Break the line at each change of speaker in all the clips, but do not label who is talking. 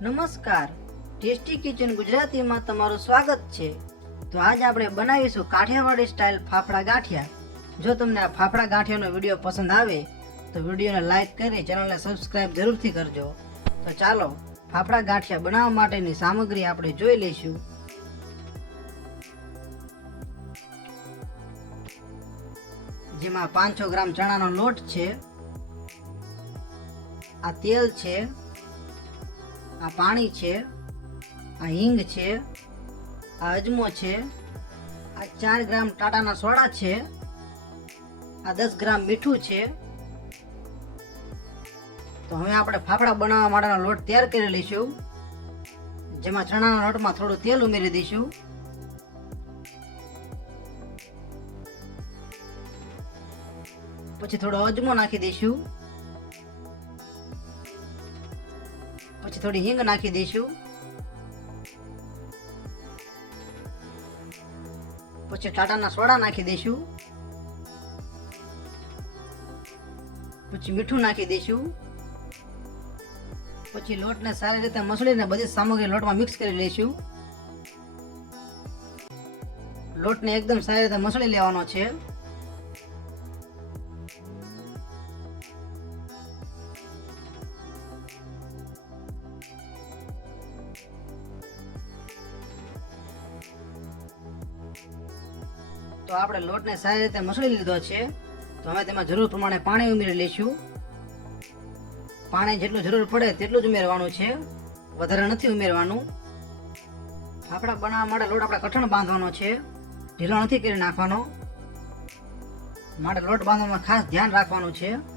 નમસ્કાર. Tasty kitchen ગુજરાતીમાં તમારું સ્વાગત છે. તો આજ આપણે બનાવીશું કાઠિયાવાડી સ્ટાઇલ ફાફડા ગાંઠિયા. જો તમને આ ફાફડા ગાંઠિયાનો વીડિયો પસંદ આવે, તો વિડીયોને લાઈક કરી ચેનલને સબસ્ક્રાઇબ જરૂરથી કરજો. તો ચાલો, ફાફડા ગાંઠિયા બનાવવા માટેની સામગ્રી આપણે જોઈ લઈશું. જેમાં પાંચસો ગ્રામ ચણાનો લોટ છે. આ તેલ છે. આ પાણી છે, આ હિંગ છે, આ અજમો છે, આ ચાર ગ્રામ ટાટાના સોડા છે, આ દસ ગ્રામ મીઠું છે. તો હવે આપણે ફાફડા બનાવવા માટેનો લોટ તૈયાર કરી લઈશું. જેમાં ચણાના લોટમાં થોડું તેલ ઉમેરી દઈશું. પછી થોડો અજમો નાખી દઈશું. પછી થોડી હિંગ નાખી દઈશું. પછી ટાટાના સોડા નાખી દઈશું. પછી મીઠું નાખી દઈશું. પછી લોટને સારી રીતે મસળીને બધી સામગ્રી લોટમાં મિક્સ કરી લઈશું. લોટને એકદમ સારી રીતે મસળી લેવાનો છે. તો આપણે લોટને સારી રીતે મસળી લીધો છે. તો હવે તેમાં જરૂર પ્રમાણે પાણી ઉમેરી લઈશું. પાણી જેટલું જરૂર પડે તેટલું જ ઉમેરવાનું છે. વધારે નથી ઉમેરવાનું. ફાફડા બનાવવા માટે લોટ આપણે કઠણ બાંધવાનો છે. ઢીલો નથી કરી નાખવાનો. માટે લોટ બાંધવામાં ખાસ ધ્યાન રાખવાનું છે.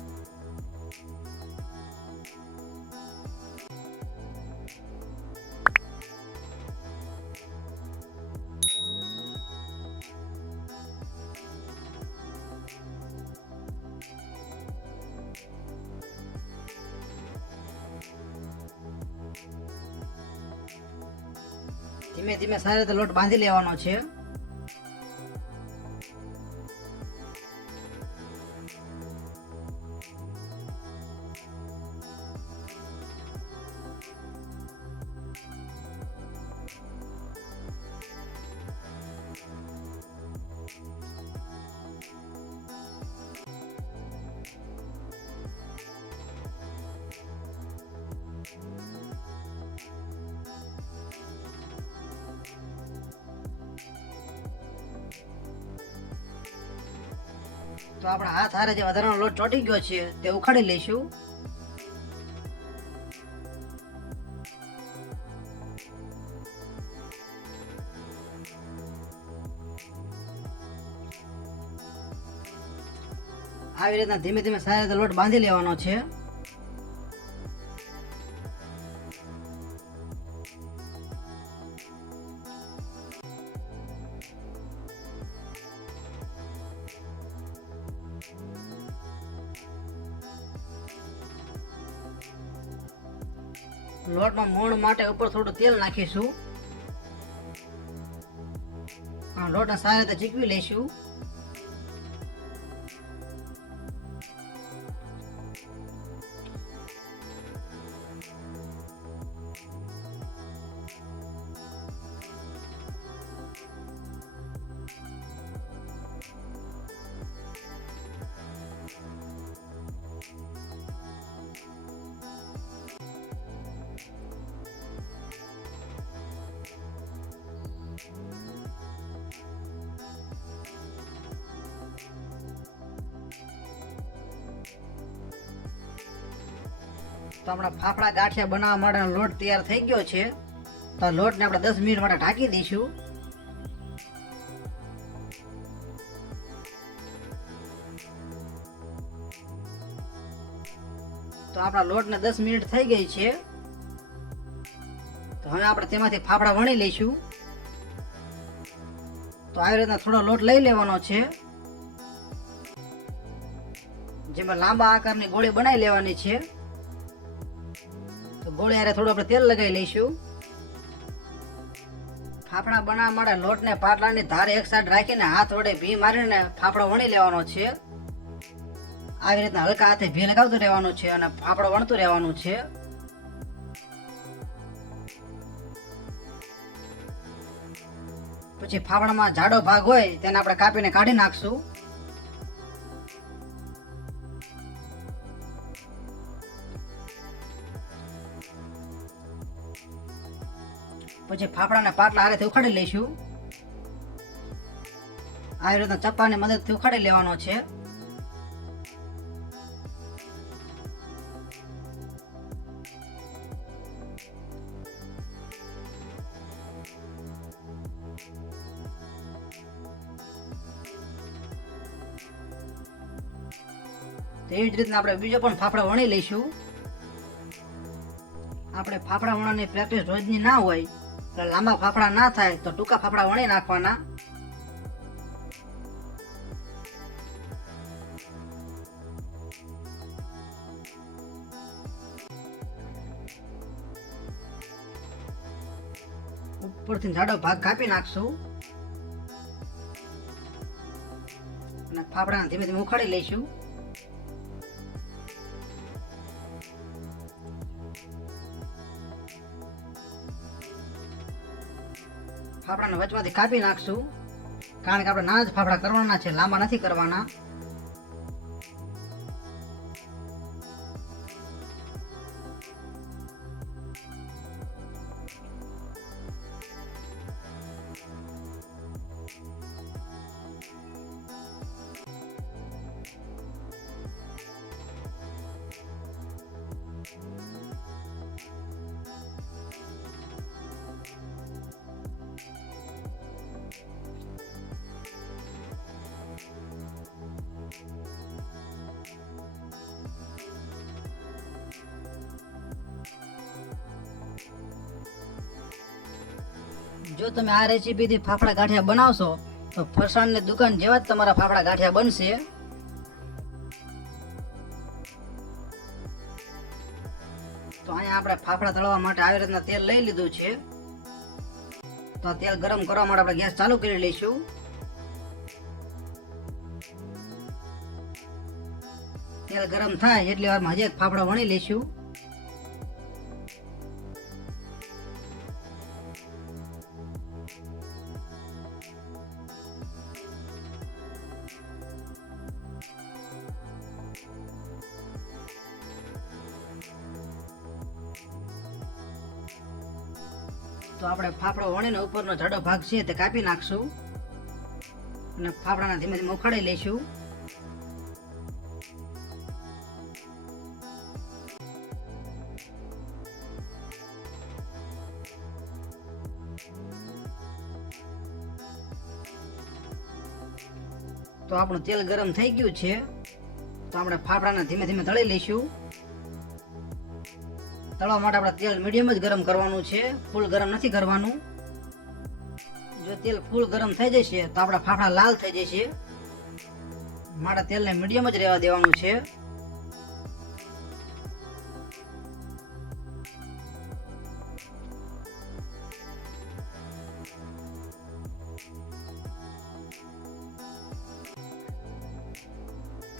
ધીમે ધીમે સારી રીતે લોટ બાંધી લેવાનો છે તો આપણા હાથ હારે જે વધારાનો લોટ ચોટી ગયો છે, તે ઉખાડી લઈશું. આવી રીતના ધીમે ધીમે સારી રીતે લોટ બાંધી લેવાનો છે. લોટમાં મોણ માટે ઉપર થોડું તેલ નાખીશું. લોટ સારી રીતે ચીકવી લઈશું. તો આપણા ફાફડા ગાંઠિયા બનાવવા માટેનો લોટ તૈયાર થઈ ગયો છે. તો લોટને આપણે દસ મિનિટ માટે ઢાંકી દઈશું. તો આપણા લોટને દસ મિનિટ થઈ ગઈ છે. તો હવે આપણે તેમાંથી ફાફડા વણી લઈશું. તો આવી રીતના થોડો લોટ લઈ લેવાનો છે. જેમાં લાંબા આકારની ગોળી બનાવી લેવાની છે. ગોળ યારે થોડું આપણે તેલ લગાવી લઈશું. ફાફડા બનાવવા માટે લોટને પાટલાની ધારે એક સાઈડ રાખીને હાથ વડે ભી મારીને ફાફડો વણી લેવાનો છે. આવી રીતના હલકા હાથે ભી લગાવતું રહેવાનું છે અને ફાફડો વણતું રહેવાનું છે. પછી ફાફડામાં જાડો ભાગ હોય તેને આપણે કાપીને કાઢી નાખશું. પછી ફાફડાના પાટલા હારેથી ઉખાડી લઈશું. આવી રીતના ચપ્પાની મદદથી ઉખાડી લેવાનો છે. એવી જ રીતના આપણે બીજો પણ ફાફડા વણી લઈશું. આપણે ફાફડા વણવાની પ્રેક્ટિસ રોજની ના હોય એટલે લાંબા ફાફડા ના થાય તો ટૂંકા ફાફડા વણી નાખવાના. ઉપરથી જાડો ભાગ કાપી નાખશું. અને ફાફડાને ધીમે ધીમે ઉખાડી લઈશું. ફાફડાને વચમાંથી કાપી નાખશું. કારણ કે આપણે નાના જ ફાફડા કરવાના છે, લાંબા નથી કરવાના. જો તમે આ રેસીપીથી ફાફડા ગાંઠિયા બનાવશો, તો ફરસાણની દુકાન જેવા જ તમારા ફાફડા ગાંઠિયા બનશે. તો અહીંયા આપણે ફાફડા તળવા માટે આવી રીતના તેલ લઈ લીધું છે. તો આ તેલ ગરમ કરવા માટે આપણે ગેસ ચાલુ કરી લઈશું. તેલ ગરમ થાય એટલી વારમાં હજી ફાફડા વણી લઈશું. તો આપણે ફાફડો વણીને ઉપરનો જાડો ભાગ છે તે કાપી નાખશું. અને ફાફડાને ધીમે ધીમે ઉખાડી લઈશું. તો આપણું તેલ ગરમ થઈ ગયું છે. તો આપણે ફાફડાને ધીમે ધીમે તળી લઈશું. તળવા માટે આપણે તેલ મીડિયમ જ ગરમ કરવાનું છે. ફૂલ ગરમ નથી કરવાનું. જો તેલ ફૂલ ગરમ થઈ જશે તો આપણા ફાફડા લાલ થઈ જશે. મારા તેલને મીડિયમ જ રહેવા દેવાનું છે.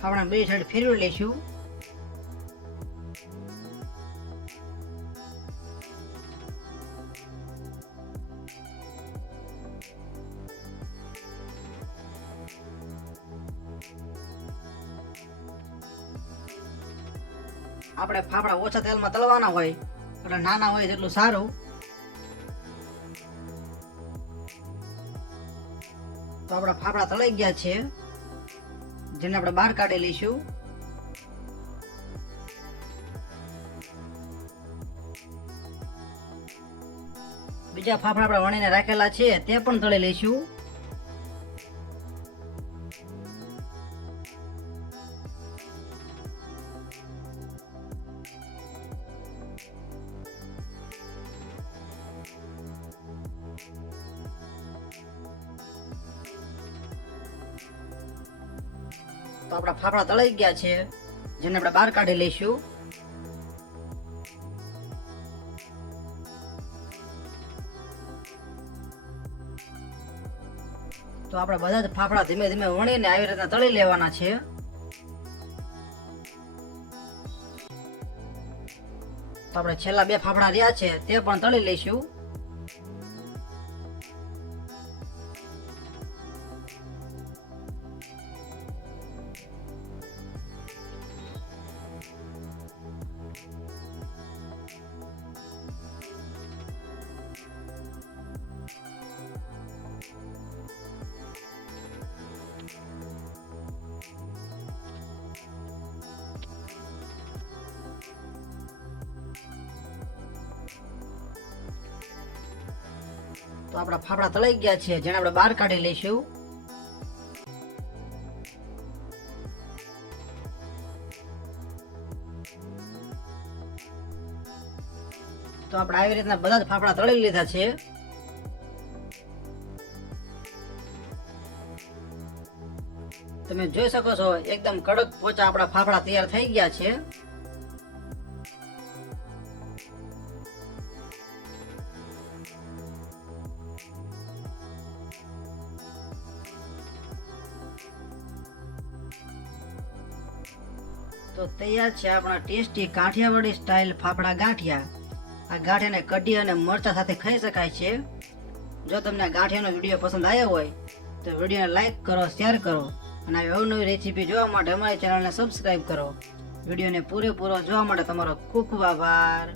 ફાફડા બે સાઈડ ફેરવી લઈશું. આપણે ફાફડા ઓછા તેલમાં તળવાના હોય, એટલે નાના હોય તેટલું સારું. તો આપણા ફાફડા તળાઈ ગયા છે, જેને આપણે બહાર કાઢી લઈશું. બીજા ફાફડા આપણે વણીને રાખેલા છે, તે પણ તળી લઈશું. તો આપણા ફાફડા તળાઈ ગયા છે. જેને આપણે બહાર કાઢી લઈશું. તો આપણે બધા જ ફાફડા ધીમે ધીમે વણીને આવી રીતના તળી લેવાના છે. તો આપણે છેલ્લા બે ફાફડા રહ્યા છે, તે પણ તળી લઈશું. તો આપણા ફાફડા તળાઈ ગયા છે. જેને આપણે બહાર કાઢી લઈશું. તો આપણે આવી રીતના બધા જ ફાફડા તળી લીધા છે. તમે જોઈ શકો છો, એકદમ કડક પોચા આપણા ફાફડા તૈયાર થઈ ગયા છે. તો તૈયાર છે આપણા ટેસ્ટી કાઠિયાવાડી સ્ટાઇલ ફાફડા ગાંઠિયા. આ ગાંઠિયાને કઢી અને મરચા સાથે ખાઈ શકાય છે. જો તમને ગાંઠિયાનો વીડિયો પસંદ આવ્યો હોય, તો વિડીયોને લાઈક કરો શેર કરો અને આવી અવનવી રેસીપી જોવા માટે અમારી ચેનલને સબસ્ક્રાઈબ કરો. વિડીયોને પૂરેપૂરો જોવા માટે તમારો ખૂબ ખૂબ આભાર.